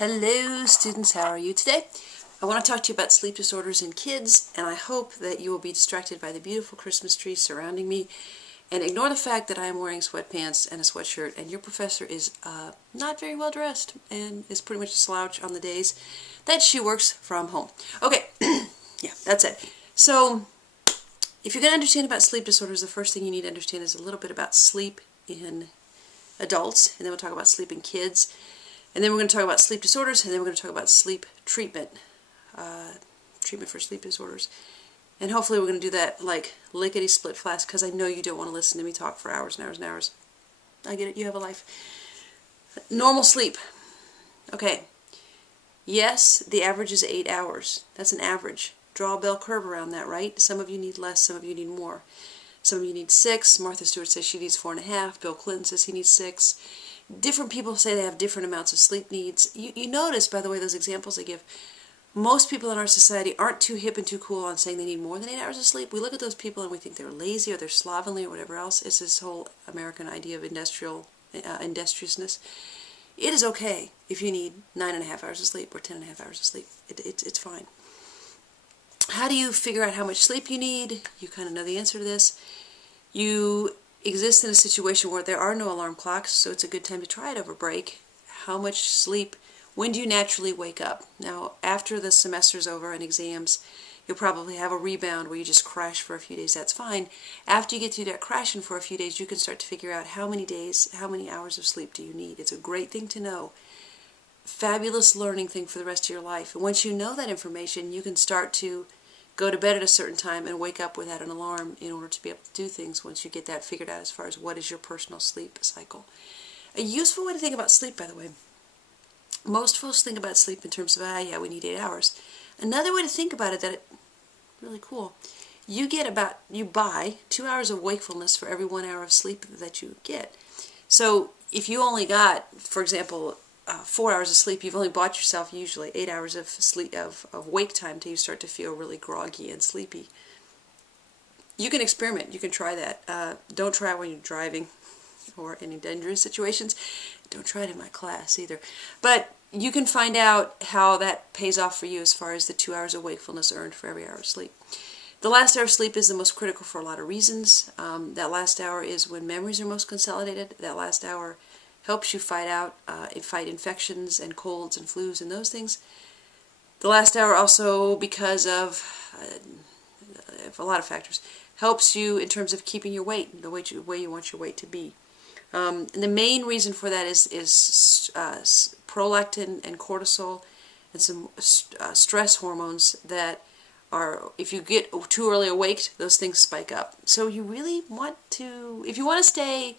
Hello students, how are you today? I want to talk to you about sleep disorders in kids, and I hope that you will be distracted by the beautiful Christmas tree surrounding me and ignore the fact that I am wearing sweatpants and a sweatshirt and your professor is not very well dressed and is pretty much a slouch on the days that she works from home. Okay, yeah, that's it. So if you're going to understand about sleep disorders, the first thing you need to understand is a little bit about sleep in adults, and then we'll talk about sleep in kids. And then we're going to talk about sleep disorders, and then we're going to talk about sleep treatment, treatment for sleep disorders. And hopefully we're going to do that like lickety-split-fast, because I know you don't want to listen to me talk for hours and hours and hours. I get it, you have a life. Normal sleep. Okay. Yes, the average is 8 hours. That's an average. Draw a bell curve around that, right? Some of you need less, some of you need more. Some of you need 6. Martha Stewart says she needs 4.5. Bill Clinton says he needs 6. Different people say they have different amounts of sleep needs. You notice, by the way, those examples I give, most people in our society aren't too hip and too cool on saying they need more than 8 hours of sleep. We look at those people and we think they're lazy or they're slovenly or whatever else. It's this whole American idea of industriousness. It is okay if you need 9.5 hours of sleep or 10.5 hours of sleep. It's fine. How do you figure out how much sleep you need? You kind of know the answer to this. You exist in a situation where there are no alarm clocks, so it's a good time to try it over break. How much sleep? When do you naturally wake up? Now, after the semester's over and exams, you'll probably have a rebound where you just crash for a few days. That's fine. After you get through that crashing for a few days, you can start to figure out how many days, how many hours of sleep do you need. It's a great thing to know. Fabulous learning thing for the rest of your life. And once you know that information, you can start to go to bed at a certain time and wake up without an alarm in order to be able to do things once you get that figured out as far as what is your personal sleep cycle. A useful way to think about sleep, by the way. Most folks think about sleep in terms of, yeah, we need 8 hours. Another way to think about it really cool, you buy 2 hours of wakefulness for every 1 hour of sleep that you get. So if you only got, for example, 4 hours of sleep, you've only bought yourself usually 8 hours of sleep of wake time till you start to feel really groggy and sleepy. You can experiment. You can try that. Don't try it when you're driving or any dangerous situations. Don't try it in my class either. But you can find out how that pays off for you as far as the 2 hours of wakefulness earned for every hour of sleep. The last hour of sleep is the most critical for a lot of reasons. That last hour is when memories are most consolidated. That last hour helps you fight infections and colds and flus and those things. The last hour also, because of a lot of factors, helps you in terms of keeping your weight, the way you want your weight to be. And the main reason for that is prolactin and cortisol and some stress hormones that are, if you get too early awake, those things spike up. So you really want to, if you want to stay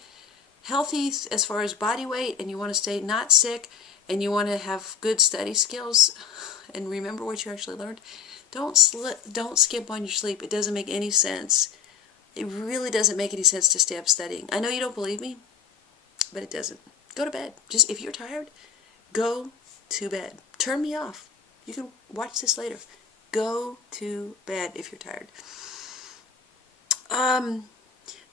healthy as far as body weight, and you want to stay not sick, and you want to have good study skills and remember what you actually learned, don't skip on your sleep. It doesn't make any sense. It really doesn't make any sense to stay up studying. I know you don't believe me, but it doesn't. Go to bed. Just, if you're tired, go to bed. Turn me off. You can watch this later. Go to bed if you're tired.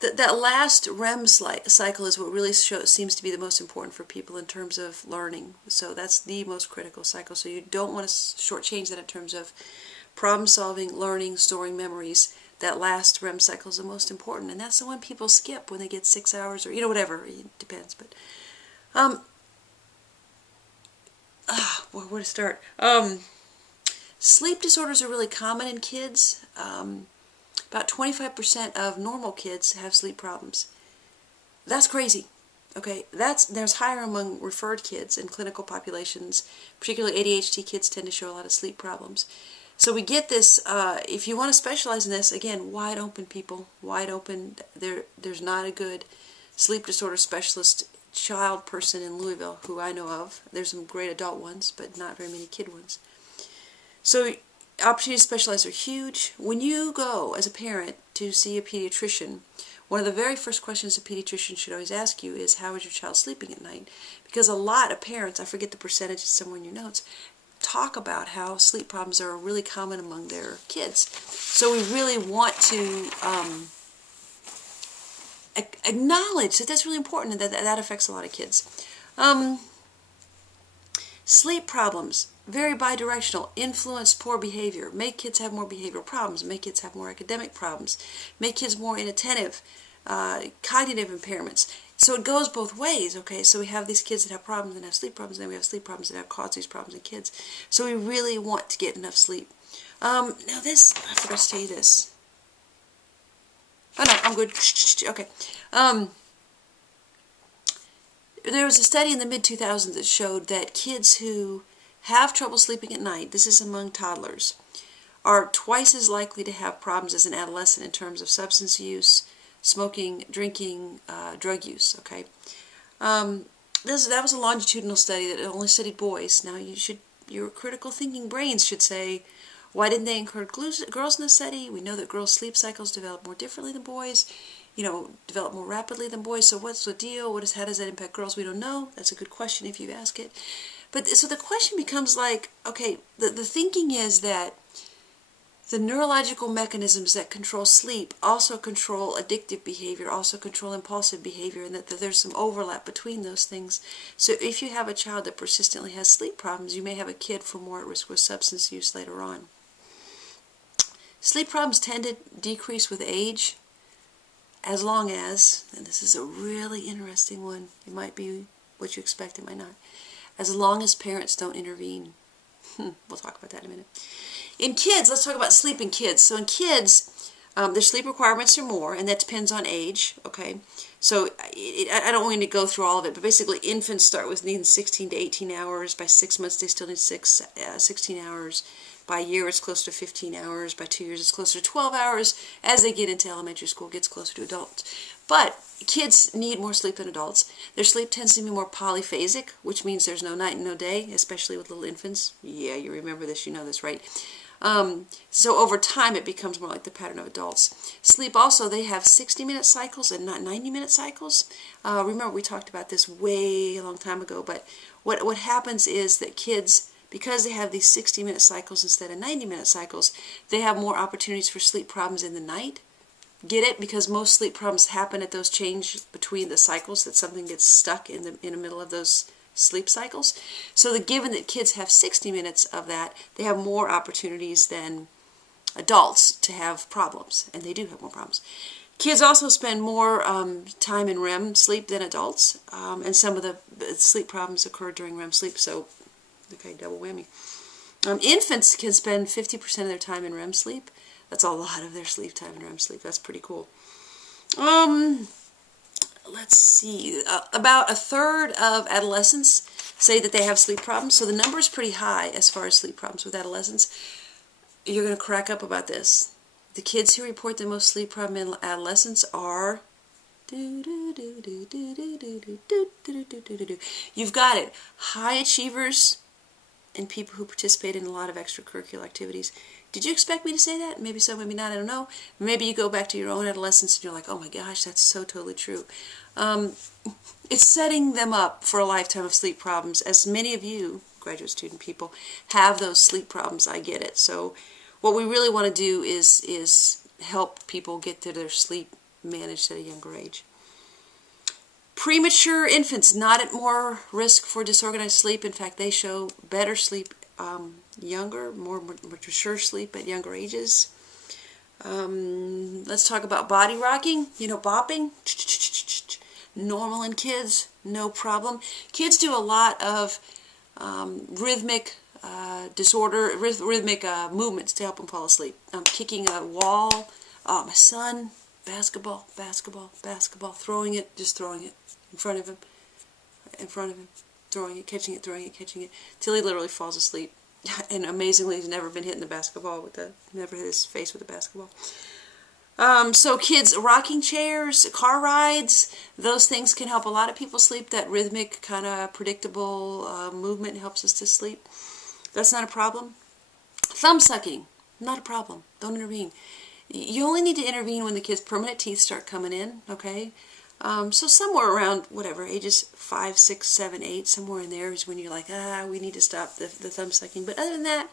That last REM cycle is what really seems to be the most important for people in terms of learning. So that's the most critical cycle. So you don't want to shortchange that in terms of problem solving, learning, storing memories. That last REM cycle is the most important. And that's the one people skip when they get 6 hours or, whatever. It depends. But, where to start? Sleep disorders are really common in kids. About 25% of normal kids have sleep problems. That's crazy. Okay, there's higher among referred kids in clinical populations. Particularly ADHD kids tend to show a lot of sleep problems. So we get this, if you want to specialize in this, again, wide open people, wide open. There's not a good sleep disorder specialist child person in Louisville who I know of. There's some great adult ones, but not very many kid ones. So opportunities to specialize are huge. When you go as a parent to see a pediatrician, one of the very first questions a pediatrician should always ask you is, how is your child sleeping at night? Because a lot of parents, I forget the percentage, it's somewhere in your notes, talk about how sleep problems are really common among their kids. So we really want to acknowledge that that's really important and that affects a lot of kids. Sleep problems, very bidirectional, influence poor behavior, make kids have more behavioral problems, make kids have more academic problems, make kids more inattentive, cognitive impairments. So it goes both ways, okay? So we have these kids that have problems and have sleep problems, and then we have sleep problems that have caused these problems in kids. So we really want to get enough sleep. Now this, I forgot to tell you this. Oh no, I'm good. Okay. There was a study in the mid-2000s that showed that kids who have trouble sleeping at night, this is among toddlers, are twice as likely to have problems as an adolescent in terms of substance use, smoking, drinking, drug use, okay? That was a longitudinal study that only studied boys. Now your critical thinking brains should say, why didn't they include girls in the study? We know that girls' sleep cycles develop more differently than boys, develop more rapidly than boys, so what's the deal? How does that impact girls? We don't know. That's a good question if you ask it. But so the question becomes like, okay, the thinking is that the neurological mechanisms that control sleep also control addictive behavior, also control impulsive behavior, and that there's some overlap between those things. So if you have a child that persistently has sleep problems, you may have a kid for more at risk with substance use later on. Sleep problems tend to decrease with age, as long as, and this is a really interesting one, it might be what you expect, it might not, as long as parents don't intervene. We'll talk about that in a minute. In kids, let's talk about sleep in kids. So in kids, their sleep requirements are more, and that depends on age, okay? So I don't want to go through all of it, but basically infants start with needing 16 to 18 hours. By 6 months, they still need 16 hours. By a year, it's closer to 15 hours. By 2 years, it's closer to 12 hours. As they get into elementary school, it gets closer to adults. But kids need more sleep than adults. Their sleep tends to be more polyphasic, which means there's no night and no day, especially with little infants. Yeah, you remember this, you know this, right? So over time, it becomes more like the pattern of adults. Sleep also, they have 60-minute cycles and not 90-minute cycles. Remember, we talked about this way a long time ago, but what happens is that kids, because they have these 60-minute cycles instead of 90-minute cycles, they have more opportunities for sleep problems in the night. Get it? Because most sleep problems happen at those change between the cycles, that something gets stuck in the middle of those sleep cycles. So given that kids have 60 minutes of that, they have more opportunities than adults to have problems, and they do have more problems. Kids also spend more time in REM sleep than adults, and some of the sleep problems occur during REM sleep, so, okay, double whammy. Infants can spend 50% of their time in REM sleep. That's a lot of their sleep time in REM sleep. That's pretty cool. Let's see, about a third of adolescents say that they have sleep problems, so the number is pretty high as far as sleep problems with adolescents. You're going to crack up about this. The kids who report the most sleep problem in adolescents are... You've got it. High achievers and people who participate in a lot of extracurricular activities. Did you expect me to say that? Maybe so, maybe not, I don't know. Maybe you go back to your own adolescence and you're like, oh my gosh, that's so totally true. It's setting them up for a lifetime of sleep problems. As many of you, graduate student people, have those sleep problems, I get it. So what we really want to do is help people get to their sleep managed at a younger age. Premature infants, not at more risk for disorganized sleep. In fact, they show better sleep younger, more mature sleep at younger ages. Let's talk about body rocking, bopping. Normal in kids, no problem. Kids do a lot of rhythmic movements to help them fall asleep. Kicking a wall. My son, basketball, throwing it in front of him, throwing it, catching it, till he literally falls asleep. And amazingly, he's never been hit in the basketball never hit his face with a basketball. So kids, rocking chairs, car rides, those things can help a lot of people sleep. That rhythmic, kind of predictable movement helps us to sleep. That's not a problem. Thumb sucking, not a problem. Don't intervene. You only need to intervene when the kid's permanent teeth start coming in, okay? So somewhere around, whatever, ages 5, 6, 7, 8, somewhere in there is when you're like, we need to stop the thumb sucking. But other than that,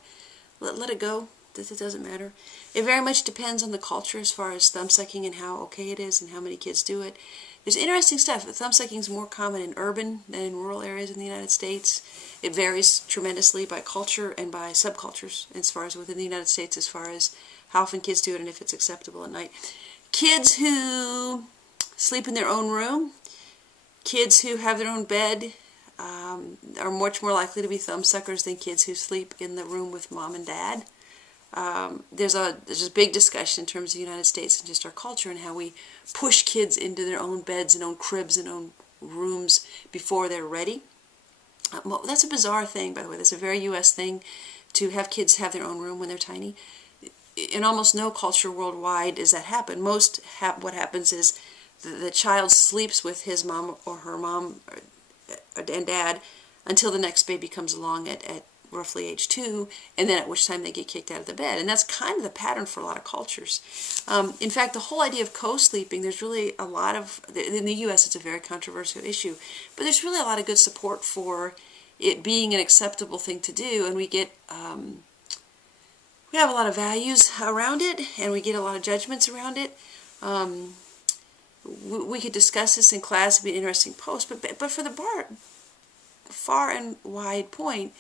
let it go. It doesn't matter. It very much depends on the culture as far as thumb sucking and how okay it is and how many kids do it. There's interesting stuff. Thumb sucking is more common in urban than in rural areas in the United States. It varies tremendously by culture and by subcultures as far as within the United States, as far as how often kids do it and if it's acceptable at night. Kids who sleep in their own room, kids who have their own bed, are much more likely to be thumb suckers than kids who sleep in the room with mom and dad. There's a big discussion in terms of the United States and just our culture and how we push kids into their own beds and own cribs and own rooms before they're ready. Well, that's a bizarre thing, by the way. That's a very U.S. thing, to have kids have their own room when they're tiny. In almost no culture worldwide does that happen. What happens is the child sleeps with his mom or her mom and dad until the next baby comes along at roughly age 2, and then at which time they get kicked out of the bed. And that's kind of the pattern for a lot of cultures. In fact, the whole idea of co-sleeping, there's really a lot of, in the U.S. it's a very controversial issue, but there's really a lot of good support for it being an acceptable thing to do, and we have a lot of values around it, and we get a lot of judgments around it. We could discuss this in class. It'd be an interesting post, but for the far and wide point,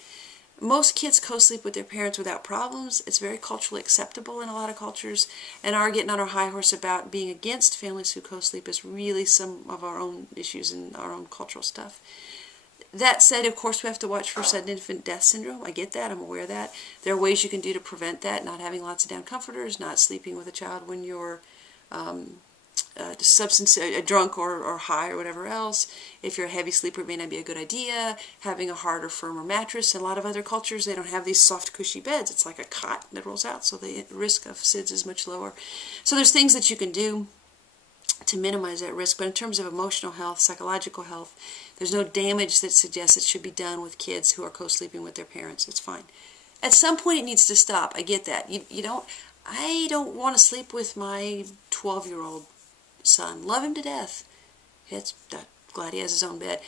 most kids co-sleep with their parents without problems. It's very culturally acceptable in a lot of cultures, and our getting on our high horse about being against families who co-sleep is really some of our own issues and our own cultural stuff. That said, of course, we have to watch for sudden infant death syndrome. I get that. I'm aware of that. There are ways you can do to prevent that, not having lots of down comforters, not sleeping with a child when you're drunk or high or whatever else. If you're a heavy sleeper, it may not be a good idea. Having a harder, firmer mattress. In a lot of other cultures, they don't have these soft, cushy beds. It's like a cot that rolls out, so the risk of SIDS is much lower. So there's things that you can do to minimize that risk. But in terms of emotional health, psychological health, there's no damage that suggests it should be done with kids who are co-sleeping with their parents. It's fine. At some point, it needs to stop. I get that. I don't want to sleep with my 12-year-old son. Love him to death. Glad he has his own bed.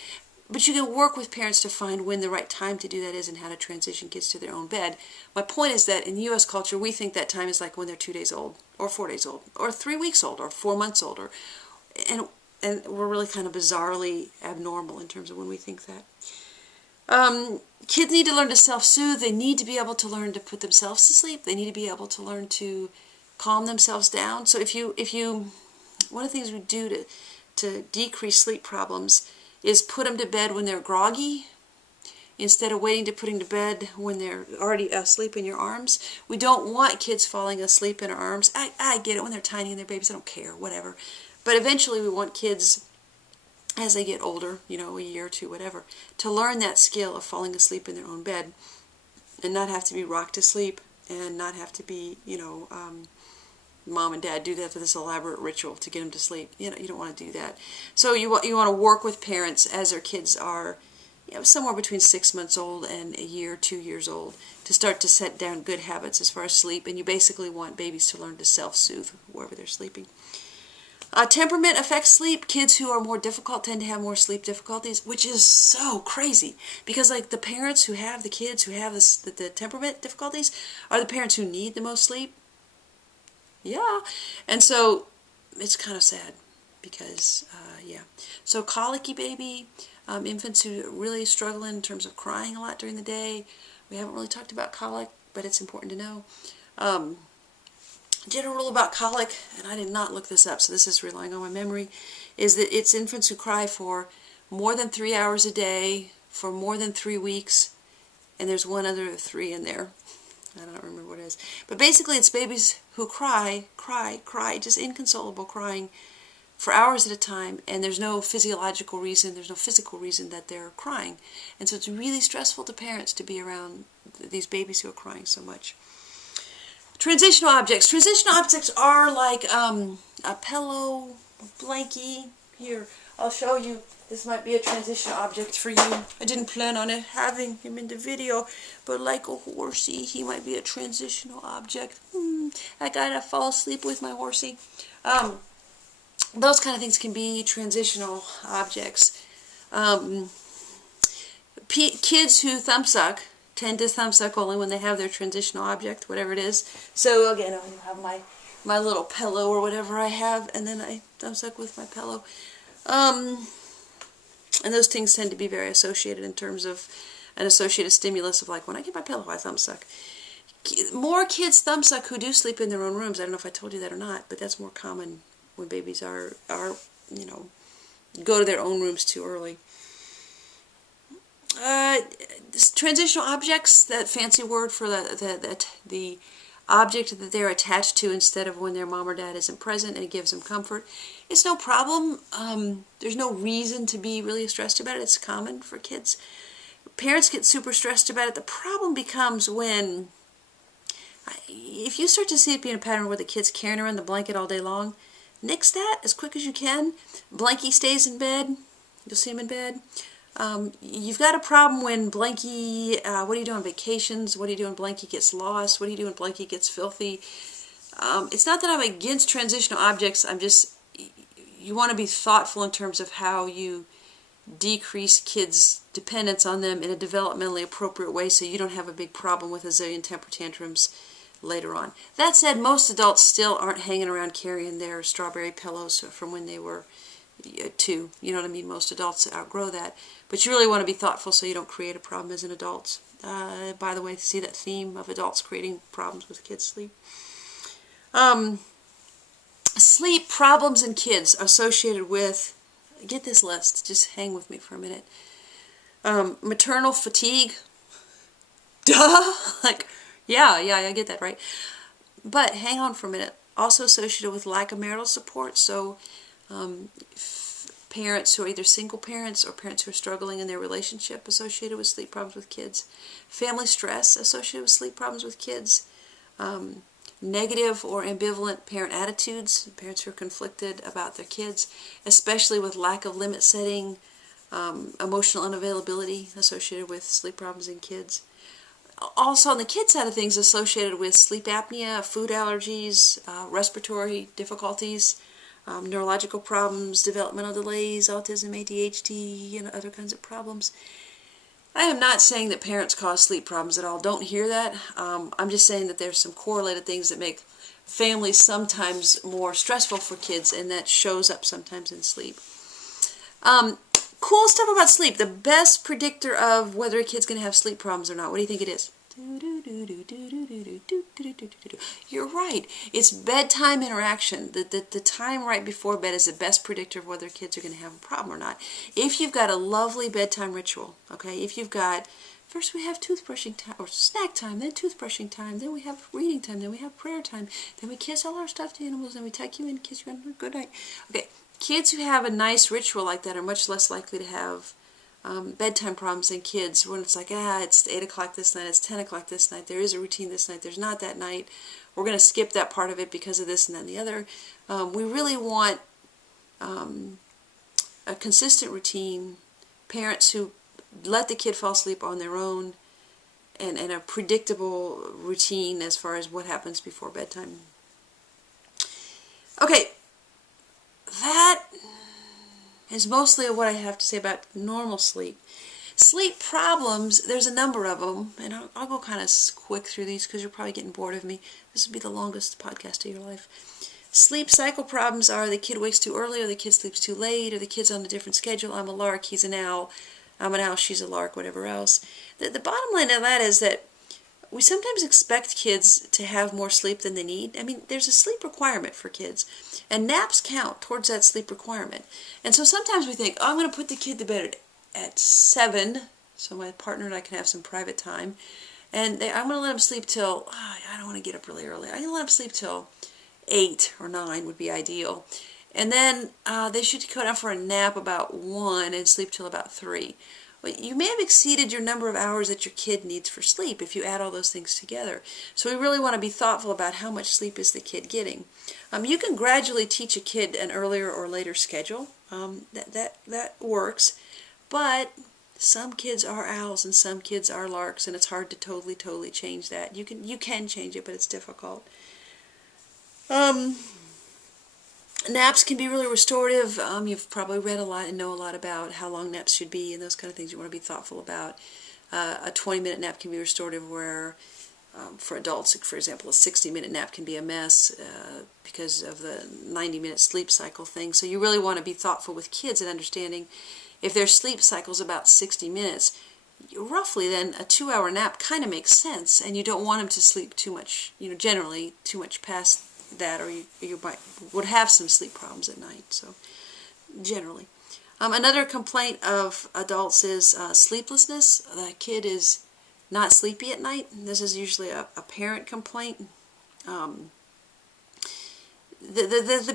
But you can work with parents to find when the right time to do that is and how to transition kids to their own bed. My point is that in U.S. culture, we think that time is like when they're 2 days old, or 4 days old, or 3 weeks old, or 4 months old, and we're really kind of bizarrely abnormal in terms of when we think that. Kids need to learn to self-soothe. They need to be able to learn to put themselves to sleep. They need to be able to learn to calm themselves down. So one of the things we do to decrease sleep problems is put them to bed when they're groggy, instead of waiting to put them to bed when they're already asleep in your arms. We don't want kids falling asleep in our arms. I get it, when they're tiny and they're babies, I don't care, whatever. But eventually we want kids, as they get older, a year or two, whatever, to learn that skill of falling asleep in their own bed and not have to be rocked to sleep and not have to be, mom and dad do that to this elaborate ritual to get them to sleep. You don't want to do that. So you want to work with parents as their kids are somewhere between 6 months old and a year, 2 years old, to start to set down good habits as far as sleep. And you basically want babies to learn to self-soothe wherever they're sleeping. Temperament affects sleep. Kids who are more difficult tend to have more sleep difficulties, which is so crazy, because like the parents who have the kids who have the temperament difficulties are the parents who need the most sleep. Yeah, and so it's kind of sad because, So colicky baby, infants who really struggle in terms of crying a lot during the day. We haven't really talked about colic, but it's important to know. General rule about colic, and I did not look this up, so this is relying on my memory, is that it's infants who cry for more than 3 hours a day, for more than 3 weeks, and there's one other 3 in there. I don't remember what it is. But basically it's babies who cry, just inconsolable crying for hours at a time, and there's no physiological reason, there's no physical reason that they're crying. And so it's really stressful to parents to be around these babies who are crying so much. Transitional objects. Transitional objects are like a pillow, a blankie. Here, I'll show you. This might be a transitional object for you. I didn't plan on having him in the video, but like a horsey, he might be a transitional object. I gotta fall asleep with my horsey. Those kind of things can be transitional objects. Kids who thumb suck tend to thumb suck only when they have their transitional object, whatever it is. So again, I have my little pillow or whatever I have, and then I thumb suck with my pillow. And those things tend to be very associated in terms of an associated stimulus of like, when I get my pillow, I thumb suck. More kids thumb suck who do sleep in their own rooms. I don't know if I told you that or not, but that's more common when babies are go to their own rooms too early. Transitional objects, that fancy word for the object that they're attached to instead of when their mom or dad isn't present, and it gives them comfort. It's no problem. There's no reason to be really stressed about it. It's common for kids. Parents get super stressed about it. The problem becomes when, if you start to see it being a pattern where the kid's carrying around the blanket all day long, nix that as quick as you can. Blanky stays in bed. You'll see him in bed. You've got a problem when Blanky, what do you do on vacations? What do you do when Blanky gets lost? What do you do when Blanky gets filthy? It's not that I'm against transitional objects. I'm just, you want to be thoughtful in terms of how you decrease kids' dependence on them in a developmentally appropriate way so you don't have a big problem with a zillion temper tantrums later on. That said, most adults still aren't hanging around carrying their strawberry pillows from when they were 2. You know what I mean? Most adults outgrow that. But you really want to be thoughtful so you don't create a problem as an adult. By the way, see that theme of adults creating problems with kids' sleep. Sleep problems in kids associated with, get this list, just hang with me for a minute. Maternal fatigue. Duh! Like, yeah, I get that, right? But hang on for a minute. Also associated with lack of marital support. So, parents who are either single parents or parents who are struggling in their relationship associated with sleep problems with kids. Family stress associated with sleep problems with kids. Negative or ambivalent parent attitudes, parents who are conflicted about their kids, especially with lack of limit setting, emotional unavailability associated with sleep problems in kids. Also on the kid side of things, associated with sleep apnea, food allergies, respiratory difficulties, neurological problems, developmental delays, autism, ADHD, and other kinds of problems. I am not saying that parents cause sleep problems at all. Don't hear that. I'm just saying that there's some correlated things that make families sometimes more stressful for kids, and that shows up sometimes in sleep. Cool stuff about sleep. The best predictor of whether a kid's going to have sleep problems or not. What do you think it is? You're right. It's bedtime interaction. The time right before bed is the best predictor of whether kids are going to have a problem or not. If you've got a lovely bedtime ritual, okay, if you've got, first we have toothbrushing time, or snack time, then toothbrushing time, then we have reading time, then we have prayer time, then we kiss all our stuffed animals, then we tuck you in and kiss you on good night. Okay, kids who have a nice ritual like that are much less likely to have bedtime problems than kids when it's like, it's 8 o'clock this night, it's 10 o'clock this night, there is a routine this night, there's not that night, we're going to skip that part of it because of this and then the other. We really want a consistent routine, parents who let the kid fall asleep on their own, and a predictable routine as far as what happens before bedtime. Okay, that is mostly what I have to say about normal sleep. Sleep problems, there's a number of them, and I'll go kind of quick through these because you're probably getting bored of me. This will be the longest podcast of your life. Sleep cycle problems are the kid wakes too early, or the kid sleeps too late, or the kid's on a different schedule. I'm a lark, he's an owl. I'm an owl, she's a lark, whatever else. The bottom line of that is that we sometimes expect kids to have more sleep than they need. I mean, there's a sleep requirement for kids, and naps count towards that sleep requirement. And so sometimes we think, I'm going to put the kid to bed at 7, so my partner and I can have some private time, and I'm going to let him sleep till, I don't want to get up really early. I'm going to let him sleep till 8 or 9 would be ideal. And then they should go down for a nap about 1 and sleep till about 3. Well, you may have exceeded your number of hours that your kid needs for sleep if you add all those things together. So we really want to be thoughtful about how much sleep is the kid getting. You can gradually teach a kid an earlier or later schedule. That works. But some kids are owls and some kids are larks, and it's hard to totally change that. You can change it, but it's difficult. Naps can be really restorative. You've probably read a lot and know a lot about how long naps should be and those kind of things you want to be thoughtful about. A 20-minute nap can be restorative where For adults, for example, a 60-minute nap can be a mess because of the 90-minute sleep cycle thing. So you really want to be thoughtful with kids and understanding if their sleep cycle is about 60 minutes, roughly then a 2-hour nap kind of makes sense, and you don't want them to sleep too much, generally too much past that, or you would have some sleep problems at night, so generally. Another complaint of adults is sleeplessness. The kid is not sleepy at night. This is usually a parent complaint. The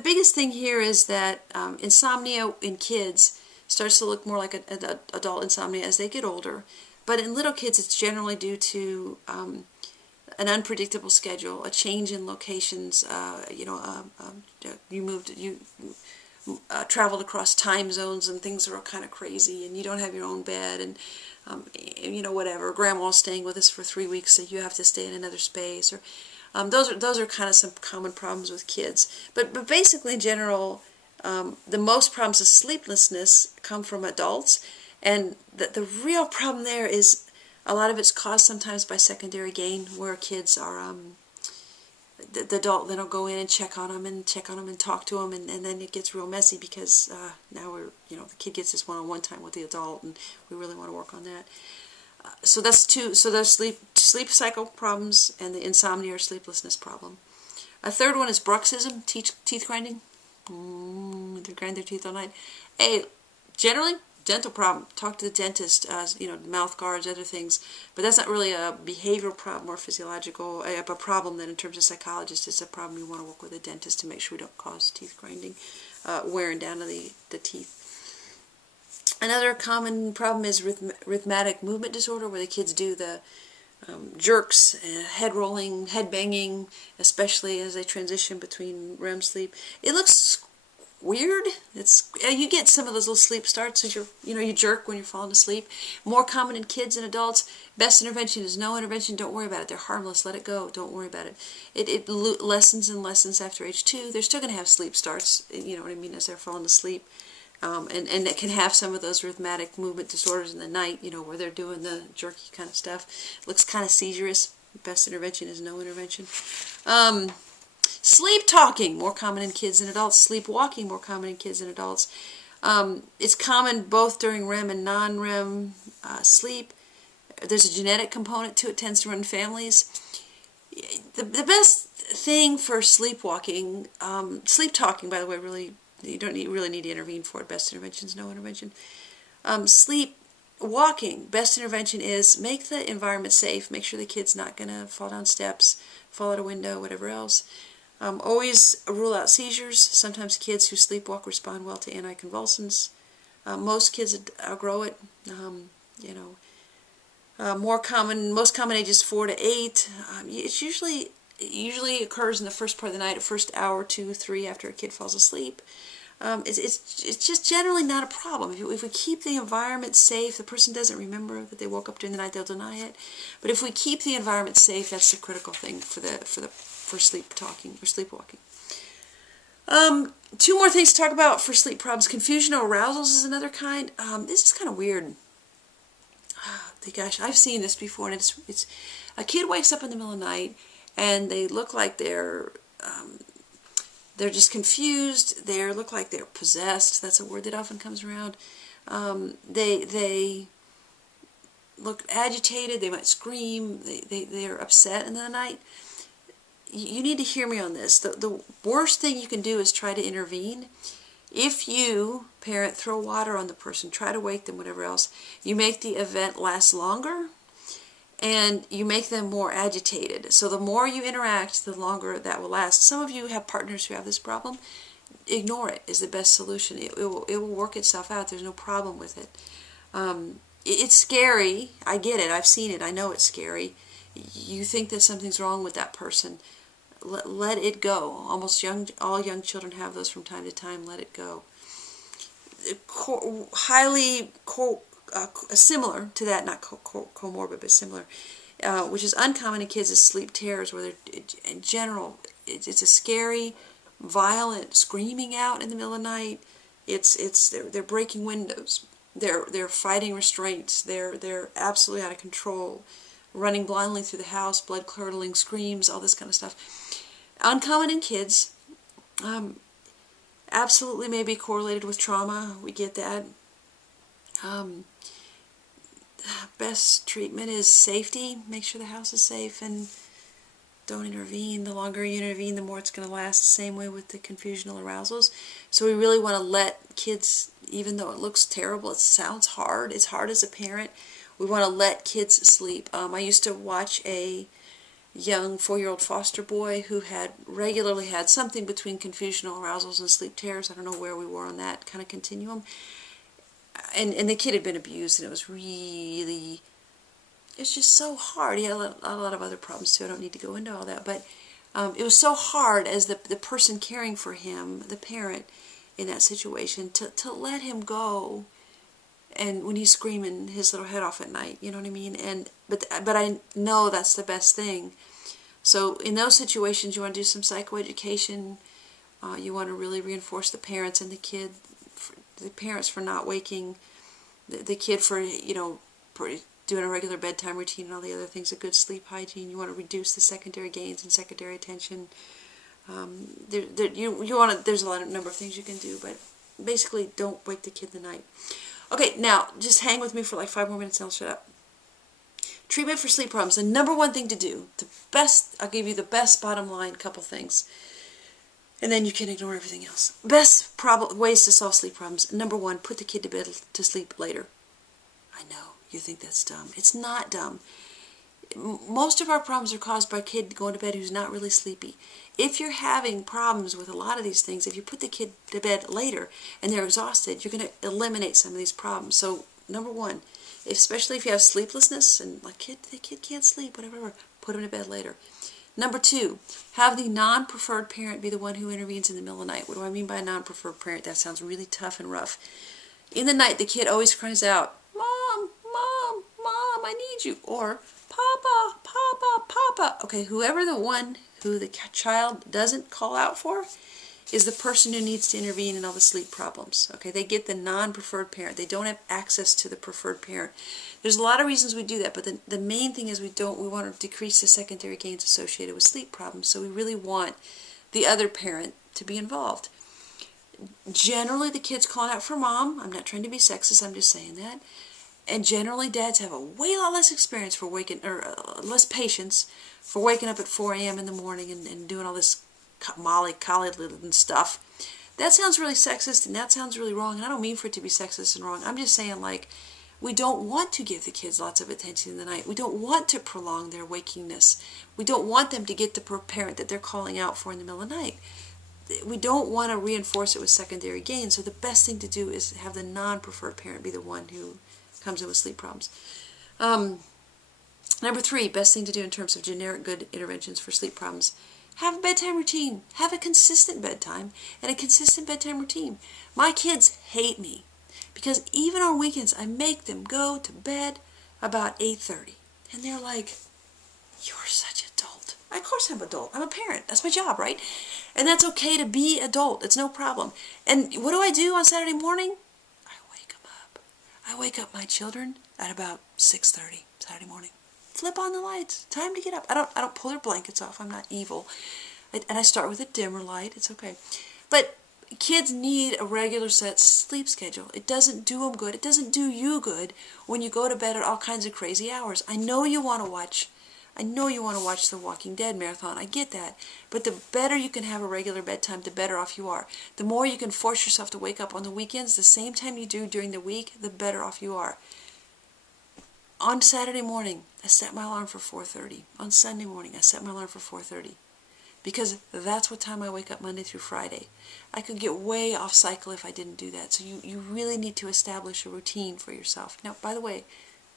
biggest thing here is that insomnia in kids starts to look more like an adult insomnia as they get older. But in little kids, it's generally due to an unpredictable schedule, a change in locations. You traveled across time zones, and things are all kind of crazy, and you don't have your own bed, and whatever. Grandma's staying with us for 3 weeks, so you have to stay in another space. Or those are kind of some common problems with kids. But basically, in general, the most problems of sleeplessness come from adults, and the real problem there is a lot of it's caused sometimes by secondary gain, where kids are the adult then will go in and check on them and talk to them, and then it gets real messy because now the kid gets this one-on-one time with the adult, and we really want to work on that. So that's two. So there's sleep cycle problems and the insomnia or sleeplessness problem. A third one is bruxism, teeth grinding. They grind their teeth all night. Generally dental problem. Talk to the dentist. Mouth guards, other things. But that's not really a behavioral problem or physiological a problem. That in terms of psychologists, it's a problem you want to work with a dentist to make sure we don't cause teeth grinding, wearing down of the teeth. Another common problem is rhythmic movement disorder, where the kids do the jerks, head rolling, head banging, especially as they transition between REM sleep. It looks weird. You get some of those little sleep starts as you jerk when you're falling asleep. More common in kids and adults. Best intervention is no intervention. Don't worry about it. They're harmless. Let it go. Don't worry about it. It lessens and lessens after age 2. They're still going to have sleep starts, as they're falling asleep. And it can have some of those rhythmic movement disorders in the night, where they're doing the jerky kind of stuff. It looks kind of seizurous. Best intervention is no intervention. Sleep talking, more common in kids and adults. Sleepwalking, more common in kids and adults. It's common both during REM and non-REM sleep. There's a genetic component to it. Tends to run in families. The best thing for sleepwalking, sleep talking, by the way, really, you don't really need to intervene for it. Best intervention is no intervention. Sleepwalking, best intervention is make the environment safe. Make sure the kid's not going to fall down steps, fall out a window, whatever else. Always rule out seizures. Sometimes kids who sleepwalk respond well to anticonvulsants. Most kids outgrow it. Most common age is 4 to 8. It usually occurs in the first part of the night, the first hour, 2, 3 after a kid falls asleep. It's just generally not a problem. If we keep the environment safe, the person doesn't remember that they woke up during the night, they'll deny it. But if we keep the environment safe, that's the critical thing for sleep talking or sleepwalking. 2 more things to talk about for sleep problems. Confusion or arousals is another kind. This is kind of weird. Gosh, I've seen this before, and it's a kid wakes up in the middle of the night and they look like they're just confused. They look like they're possessed. That's a word that often comes around. They look agitated. They might scream. They're upset in the night. You need to hear me on this. The worst thing you can do is try to intervene. If you, parent, throw water on the person, try to wake them, whatever else, you make the event last longer, and you make them more agitated. So the more you interact, the longer that will last. Some of you have partners who have this problem. Ignore it is the best solution. It will work itself out. There's no problem with it. It's scary. I get it. I've seen it. I know it's scary. You think that something's wrong with that person. Let it go. All young children have those from time to time. Let it go. Similar to that, not comorbid, but similar, which is uncommon in kids, is sleep terrors, where in general, it's a scary, violent screaming out in the middle of the night. They're breaking windows. They're fighting restraints. They're absolutely out of control. running blindly through the house, blood-curdling screams, all this kind of stuff. Uncommon in kids. Absolutely may be correlated with trauma. We get that. Best treatment is safety. Make sure the house is safe and don't intervene. The longer you intervene, the more it's going to last. Same way with the confusional arousals. So we really want to let kids, even though it looks terrible, it sounds hard, it's hard as a parent, we want to let kids sleep. I used to watch a young 4-year-old foster boy who had regularly had something between confusional arousals and sleep terrors. I don't know where we were on that kind of continuum. And the kid had been abused, and it was just so hard. He had a lot of other problems too. I don't need to go into all that, but it was so hard as the person caring for him, the parent in that situation, to let him go. And when he's screaming his little head off at night, you know what I mean? But I know that's the best thing. So in those situations, you want to do some psychoeducation. You want to really reinforce the parents and the parents for not waking the kid, for doing a regular bedtime routine and all the other things, a good sleep hygiene. You want to reduce the secondary gains and secondary attention. There's a number of things you can do, but basically don't wake the kid in the night. Okay, now just hang with me for like 5 more minutes and I'll shut up. Treatment for sleep problems. The number one thing to do, I'll give you the best bottom line couple things, and then you can ignore everything else. Best ways to solve sleep problems. Number one, put the kid to bed to sleep later. I know, you think that's dumb. It's not dumb. Most of our problems are caused by a kid going to bed who's not really sleepy. If you're having problems with a lot of these things, if you put the kid to bed later and they're exhausted, you're going to eliminate some of these problems. So, number one, especially if you have sleeplessness and the kid can't sleep, whatever, put him to bed later. Number two, have the non-preferred parent be the one who intervenes in the middle of the night. What do I mean by a non-preferred parent? That sounds really tough and rough. In the night, the kid always cries out, "Mom, Mom, Mom, I need you," or "Papa, Papa, Papa." Okay, whoever the one who the child doesn't call out for is the person who needs to intervene in all the sleep problems. Okay, they get the non-preferred parent. They don't have access to the preferred parent. There's a lot of reasons we do that, but the main thing is we want to decrease the secondary gains associated with sleep problems. So we really want the other parent to be involved. Generally, the kid's calling out for mom. I'm not trying to be sexist, I'm just saying that. And generally, dads have a lot less experience for less patience for waking up at 4 a.m. in the morning and doing all this mollycoddling stuff. That sounds really sexist, and that sounds really wrong, and I don't mean for it to be sexist and wrong. I'm just saying, we don't want to give the kids lots of attention in the night. We don't want to prolong their wakingness. We don't want them to get the parent that they're calling out for in the middle of the night. We don't want to reinforce it with secondary gain, so the best thing to do is have the non-preferred parent be the one who comes in with sleep problems. Number three, best thing to do in terms of generic good interventions for sleep problems. Have a bedtime routine. Have a consistent bedtime and a consistent bedtime routine. My kids hate me because even on weekends I make them go to bed about 8:30. And they're like, "You're such an adult." Of course I'm an adult. I'm a parent. That's my job, right? And that's okay to be adult. It's no problem. And what do I do on Saturday morning? I wake them up. I wake up my children at about 6:30 Saturday morning. Flip on the lights. Time to get up. I don't pull their blankets off. I'm not evil. And I start with a dimmer light. It's okay. But kids need a regular set sleep schedule. It doesn't do them good. It doesn't do you good when you go to bed at all kinds of crazy hours. I know you want to watch The Walking Dead marathon. I get that. But the better you can have a regular bedtime, the better off you are. The more you can force yourself to wake up on the weekends, the same time you do during the week, the better off you are. On Saturday morning, I set my alarm for 4:30. On Sunday morning, I set my alarm for 4:30. Because that's what time I wake up Monday through Friday. I could get way off cycle if I didn't do that. So you really need to establish a routine for yourself. Now, by the way,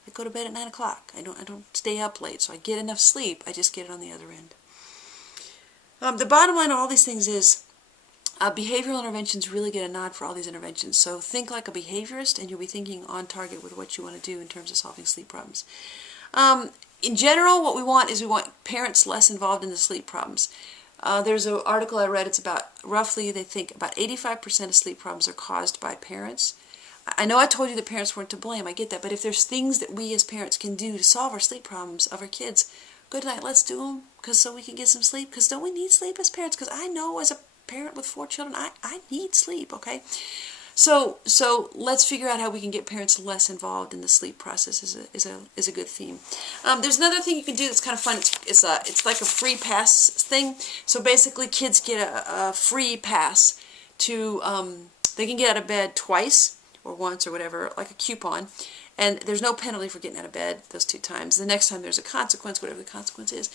I go to bed at 9 o'clock. I don't stay up late, so I get enough sleep. I just get it on the other end. The bottom line of all these things is behavioral interventions really get a nod for all these interventions. So think like a behaviorist, and you'll be thinking on target with what you want to do in terms of solving sleep problems. In general, what we want parents less involved in the sleep problems. There's an article I read. It's about roughly, they think about 85% of sleep problems are caused by parents. I know I told you that parents weren't to blame. I get that. But if there's things that we as parents can do to solve our sleep problems of our kids, good night, let's do them, because so we can get some sleep. Because don't we need sleep as parents? Because I know as a parent with 4 children, I need sleep, okay? So let's figure out how we can get parents less involved in the sleep process is a good theme. There's another thing you can do that's kind of fun. It's like a free pass thing. So basically kids get a free pass to, they can get out of bed twice or once or whatever, like a coupon. And there's no penalty for getting out of bed those 2 times. The next time there's a consequence, whatever the consequence is.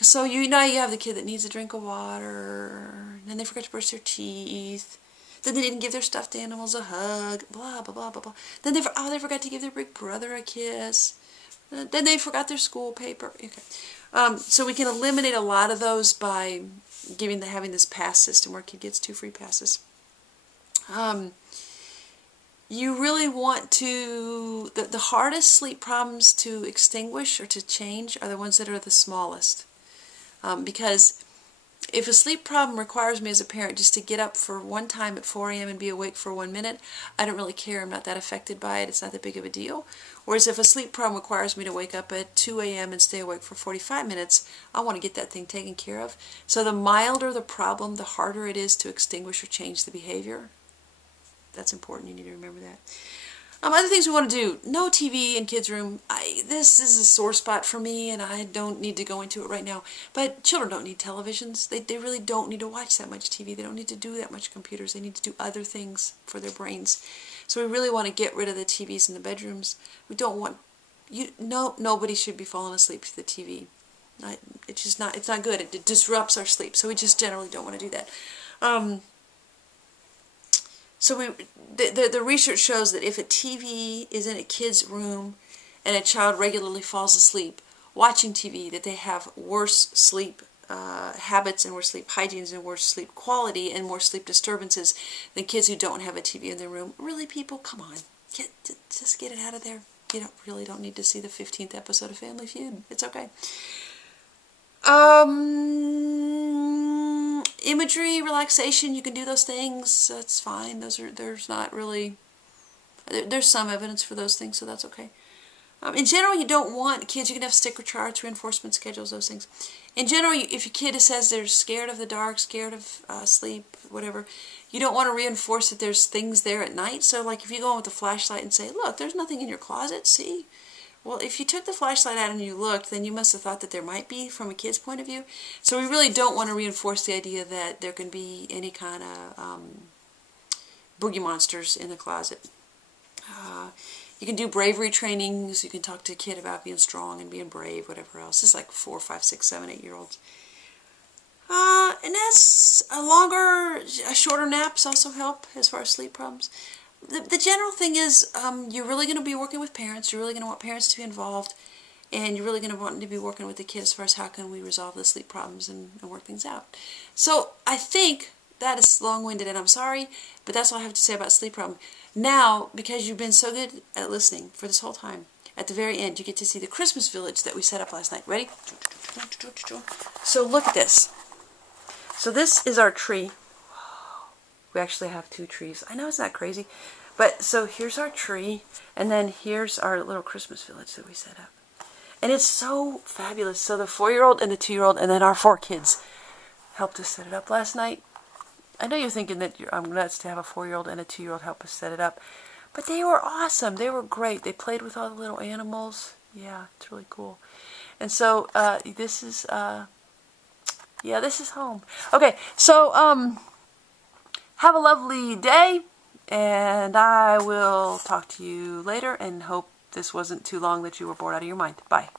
So you know you have the kid that needs a drink of water, and then they forgot to brush their teeth. Then they didn't give their stuffed animals a hug, blah, blah, blah, blah, blah. Then they forgot to give their big brother a kiss. Then they forgot their school paper. Okay. So we can eliminate a lot of those by having this pass system where a kid gets 2 free passes. You really want to, the hardest sleep problems to extinguish or to change are the ones that are the smallest. Because if a sleep problem requires me as a parent just to get up for one time at 4 a.m. and be awake for 1 minute, I don't really care. I'm not that affected by it. It's not that big of a deal. Whereas if a sleep problem requires me to wake up at 2 a.m. and stay awake for 45 minutes, I want to get that thing taken care of. So the milder the problem, the harder it is to extinguish or change the behavior. That's important. You need to remember that. Other things we want to do. No TV in kids' room. This is a sore spot for me, and I don't need to go into it right now. But children don't need televisions. They really don't need to watch that much TV. They don't need to do that much computers. They need to do other things for their brains. So we really want to get rid of the TVs in the bedrooms. We don't want... nobody should be falling asleep to the TV. It's not good. It disrupts our sleep. So we just generally don't want to do that. So the research shows that if a TV is in a kid's room and a child regularly falls asleep watching TV, that they have worse sleep habits and worse sleep hygienes and worse sleep quality and more sleep disturbances than kids who don't have a TV in their room. Really, people, come on. Just get it out of there. You really don't need to see the 15th episode of Family Feud. It's okay. Imagery, relaxation, you can do those things. That's fine. There's not really... There's some evidence for those things, so that's okay. In general, you don't want kids... You can have sticker charts, reinforcement schedules, those things. In general, if your kid says they're scared of the dark, scared of sleep, whatever, you don't want to reinforce that there's things there at night. So, like, if you go in with a flashlight and say, look, there's nothing in your closet, see? Well, if you took the flashlight out and you looked, then you must have thought that there might be from a kid's point of view. So we really don't want to reinforce the idea that there can be any kind of boogie monsters in the closet. You can do bravery trainings. You can talk to a kid about being strong and being brave, whatever else. This is like 4, 5, 6, 7, 8-year-olds. And that's shorter naps also help as far as sleep problems. The general thing is you're really going to be working with parents. You're really going to want parents to be involved. And you're really going to want to be working with the kids as far as how can we resolve the sleep problems and work things out. So I think that is long-winded, and I'm sorry, but that's all I have to say about sleep problem. Now, because you've been so good at listening for this whole time, at the very end you get to see the Christmas village that we set up last night. Ready? So look at this. So this is our tree. We actually have 2 trees. I know it's not crazy. But so here's our tree. And then here's our little Christmas village that we set up. And it's so fabulous. So the 4-year-old and the 2-year-old and then our 4 kids helped us set it up last night. I know you're thinking that I'm nuts to have a 4-year-old and a 2-year-old help us set it up. But they were awesome. They were great. They played with all the little animals. Yeah, it's really cool. And so this is... yeah, this is home. Okay, so... have a lovely day, and I will talk to you later, and hope this wasn't too long that you were bored out of your mind. Bye.